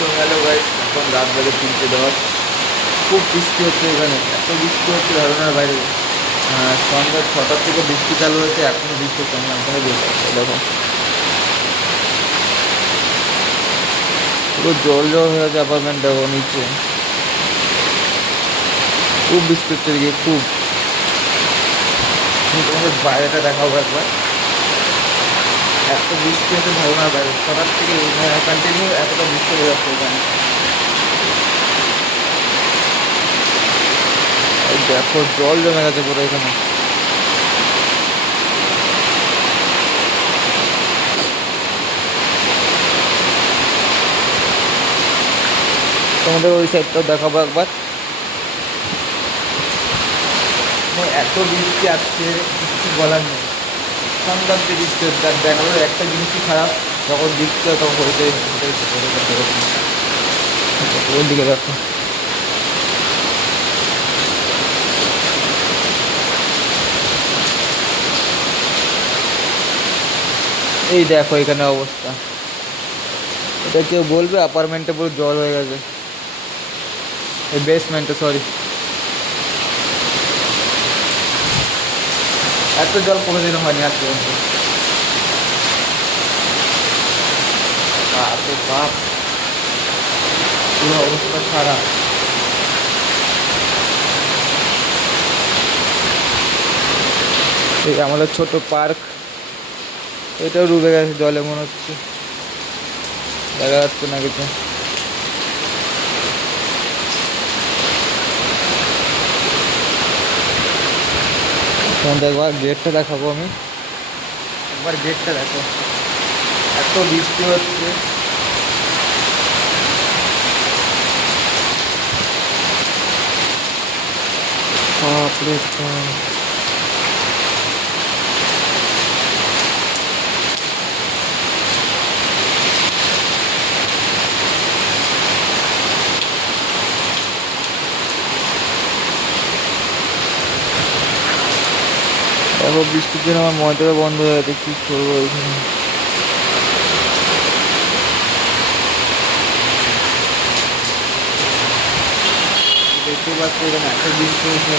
তো hello guys, এখন রাত বাজে 3:10। খুব বৃষ্টি হচ্ছে এখানে, এত বৃষ্টি হচ্ছে ধারণার বাইরে। সন্ধ্যা 6টার থেকে বৃষ্টি চালু হয়েছে, এখনো বৃষ্টি কমে এখনো বসে আছে। দেখো পুরো জল জল হয়ে আছে অ্যাপার্টমেন্ট, দেখো নিচে খুব বৃষ্টি হচ্ছে এদিকে খুব। আমি তোমাদের বাইরেটা দেখাবো একবার, এত বৃষ্টি হচ্ছে ধারণার বাইরে। 6টার থেকে কন্টিনিউ এতটা বৃষ্টি হয়ে যাচ্ছে এখানে। এই দেখো জল জমে গেছে পুরো এখানে। তোমাদের ওই সাইডটাও দেখাবো একবার। এত বৃষ্টি আসছে, কিছু বলার নেই। সন্ধ্যার দিকে বৃষ্টি হচ্ছে। আর ব্যাঙ্গালোর একটা জিনিসই খারাপ, যখন বৃষ্টি হয় তখন হইতেই ওর দিকে দেখো। এই দেখো এখানে অবস্থা, এটা কেউ বলবে অ্যাপার্টমেন্টে পুরো জল হয়ে গেছে, এই বেসমেন্টে সরি। এত জল কোনোদিনও হয়নি আজ পর্যন্ত। বাপরে বাপ, পুরো অবস্থা খারাপ। এই আমাদের ছোট পার্ক, এটাও ডুবে গেছে জলে মনে হচ্ছে, দেখা যাচ্ছে না কিছু। তোমাদের একবার গেটটা দেখাবো আমি, একবার গেটটা দেখো, এত বৃষ্টি হচ্ছে। বাপরে বাপ। দেখো বৃষ্টির জন্য আমার মোটরও বন্ধ হয়ে গেছে, কি করবো এখানে। দেখতে পাচ্ছি এখানে এত বৃষ্টি হয়েছে।